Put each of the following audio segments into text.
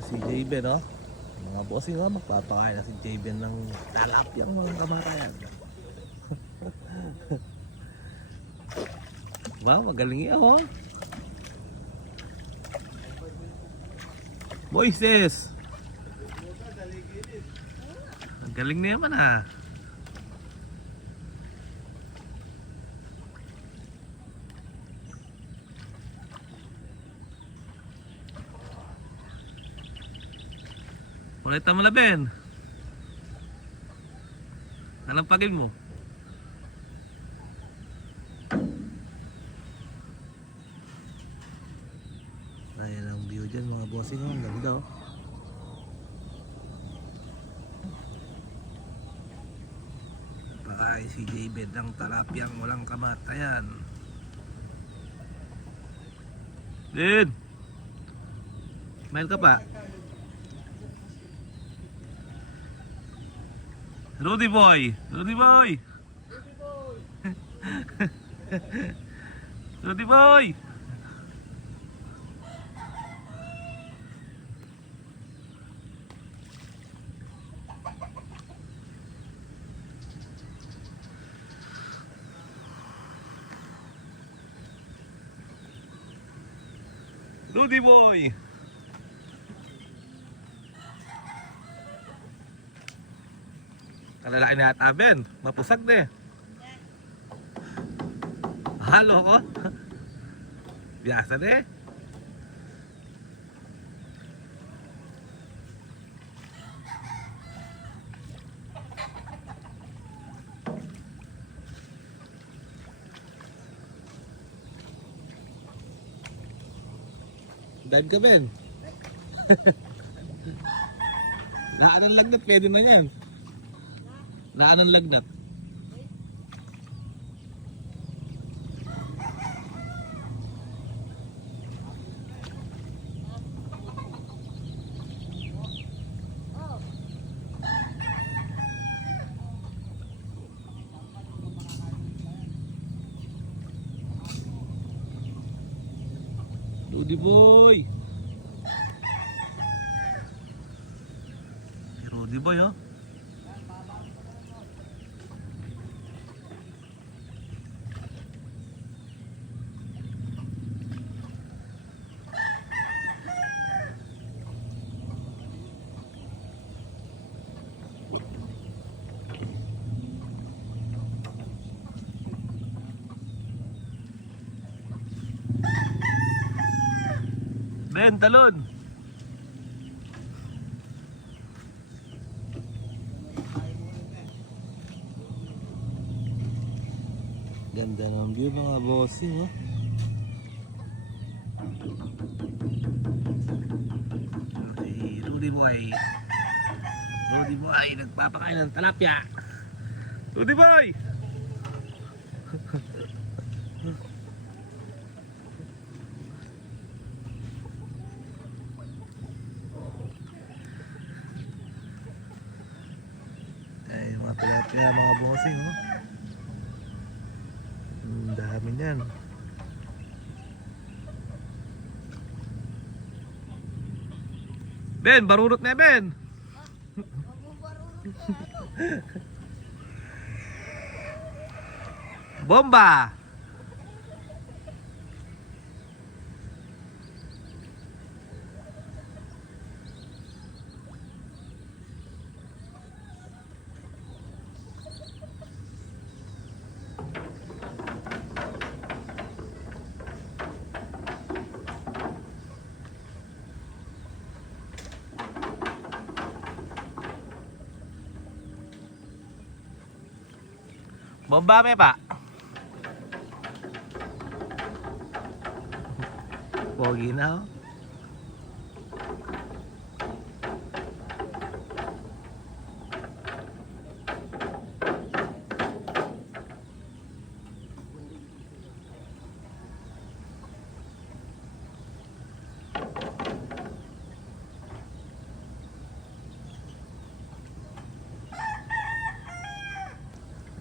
Ayan si Jayben, no? Mga bossing, no? Magpapakain na si Jayben ng talapyang mga kamatayan. Wow, magaling yan, oh. Moises! Ang galing na yaman, ah. Ulit mo na, Ben. Nalampagin mo. Ayan ang view dyan, mga bossing, oh. Ang ganda, oh. Pakain si Jayben ng talapyang walang kamatayan. Ben! Smile ka pa. Rudy boy! Rudy boy! Rudy boy! Rudy boy! Kalalaki na ata, Ben. Mapusag na eh. Halo ko. Biyasa na eh. Dive ka, Ben. Naan ang lagnat, pwede na yan. Naan ang lagnat. Rudy boy! Rudy boy, oh. Ben, talon! Ganda ng view, mga bossing, oh. Si Rudy boy. Rudy boy, nagpapakain ng talapya. Rudy boy! Ay, mga talapya, mga bossing, oh. Ang dami niyan. Ben, barurot na, Ben. Bomba. Bomba me pa. Pogi na, oh.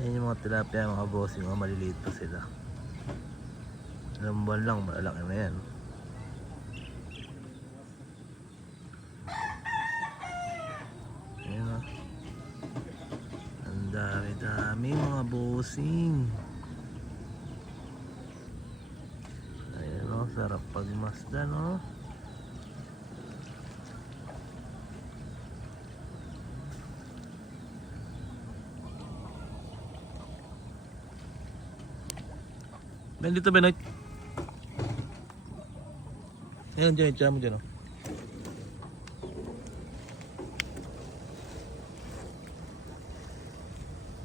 Ayan yung mga tilapia, mga bossing, mga maliliit pa sila. Ilang buwan lang, malalaki na yan. Dami mga bossing. Ayan o, sarap pagmasdan o. Ben, dito Benoit. Ayan, dyan, dyan mo dyan o.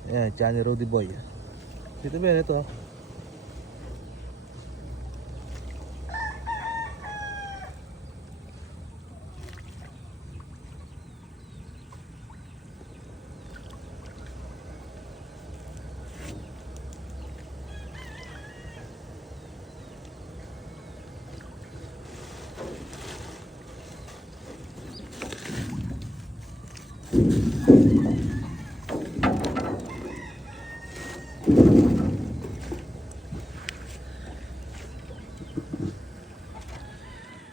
Ayan, dyan ni Rudy Boy. Dito Ben, ito o.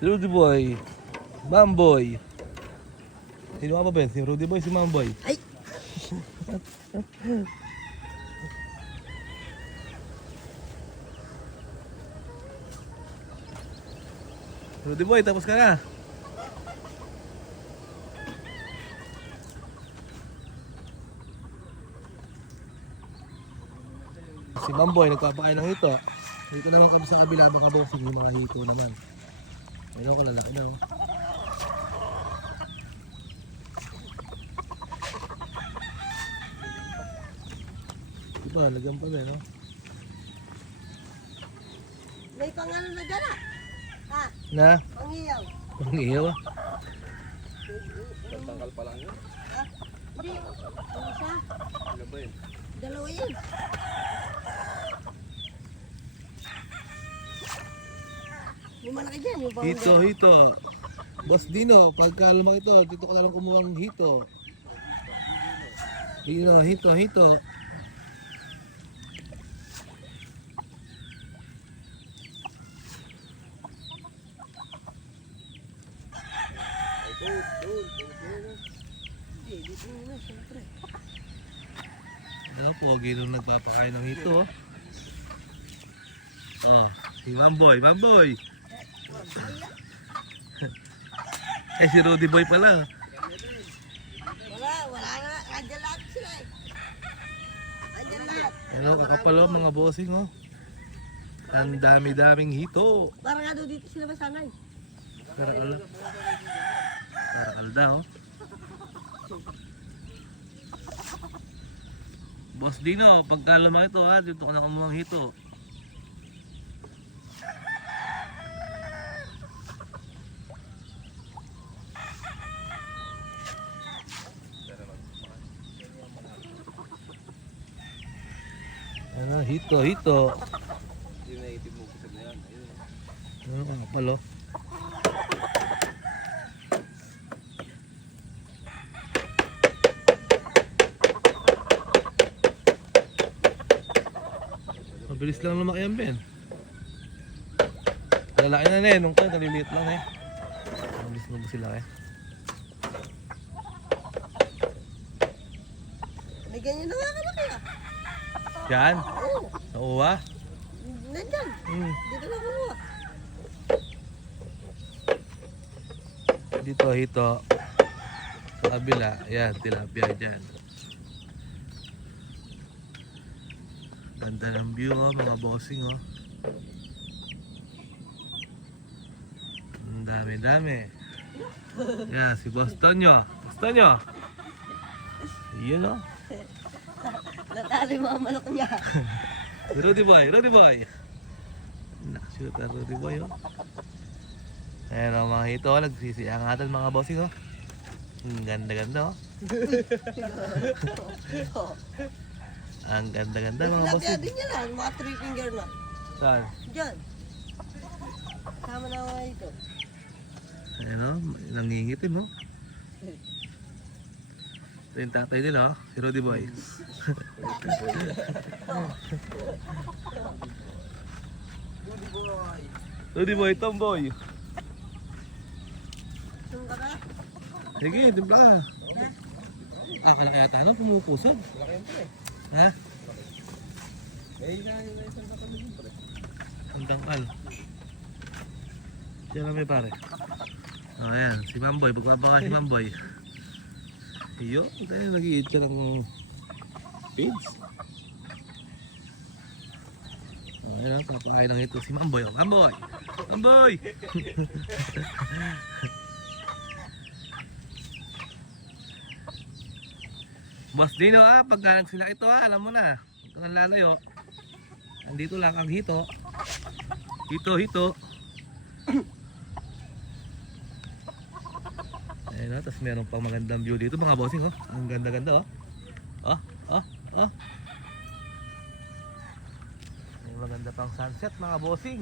Rudy Boy, Mamboy. Sino ka ba Ben? Si Rudy Boy, si Mamboy. Ay! Rudy Boy, tapos ka na. Si Mamboy nagpapakain ng hito. Dito naman kami sa kabila, baka bossing yung mga hito naman. Ayun ko, lalaki daw. Diba, lagyan pa rin, no? May pangano na dyan ah. Ha? Na? Pangiyaw. Pangiyaw ah. Tangkal pa lang yun. Ha? Hindi. Ano siya? Ano ba yun? Dalawa yun. Yung malaki dyan. Yung pangano. Hito, hito. Boss Dino, pagka lumaki ito, dito ka lang kumuha ng hito. Hito, hito, hito. Hindi, dito na, siyempre. Ano, pogi nung nagpapakain ng hito. Oh, si Mamboy, Mamboy. Eh, si Rudy Boy pala. Wala na. Andyan lahat sila eh. Andyan lahat. Ano, kakapal oh, mga bossing oh. Ang dami-daming hito. Parang ano dito sila masanay. Karakal. Karakal daw. Boss Dino, pagka lumaki ito ha, dito ka na kumuha ng hito. Ano, hito, hito. Yun na itim mo kusog na yan. Ayun. Ano, kakapal oh. Mabilis lang lumaki yan, Ben. Lalaki na eh, nung kaya kaliliit lang eh. Mabilis mo ba sila eh? May ganyan na nga kalaki ah. Yan, Oo. nauwa. Nandyan. Dito na kumuha. Dito, hito. Sa kabila, yan, tilapia dyan. Ganda ng view oh, mga bossing oh. Ang dami-dami. Yan, si Boss Tonyo. Boss Tonyo. Yun oh. Natali mo ang manok niya. Rudy Boy, Rudy Boy. Nakashoot ang Rudy Boy oh. Ayan oh, mga hito, nagsisiyangatan mga bossing oh. Ang ganda-ganda oh. Oo. Ang ganda-ganda mga Tilapia bossing. din yan ah. Mga 3 finger na. Saan? Diyan. Sama na nga ito. Ayan o, nangingitim o. Ito yung tatay nila o, si Rudy Boy. Rudy Boy, tomboy. Saan ka ba? Sige, timpla ka. Ah, kaya yata ano, pumupusog. Laki yun po eh. Ha? Eh, yun na isang katabi yun, pre. Ang tangkal. Diyan kami pare. O ayan, si Mamboy. Pagpapaka si Mamboy. Iyo, tayo nag-i-eat siya ng pigs. O ayan, papakain ng ito si Mamboy. O, Mamboy! Mamboy! Boss Dino pagka nagsila ito alam mo na. Huwag kang lalayo. Andito lang ang hito. Hito. Ayun tapos meron pang magandang view dito mga bossing Ang ganda-ganda May maganda pang sunset mga bossing.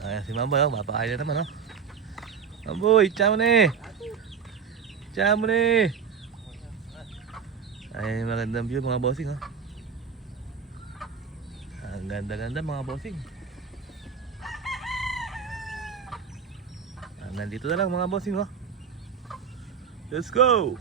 Ayan si Mamboy mapakain na naman Mamboy, tsamo ni! Tsamo ni! Ay, magandang view mga bossing Ang ganda-ganda mga bossing. Nandito na lang mga bossing Let's go!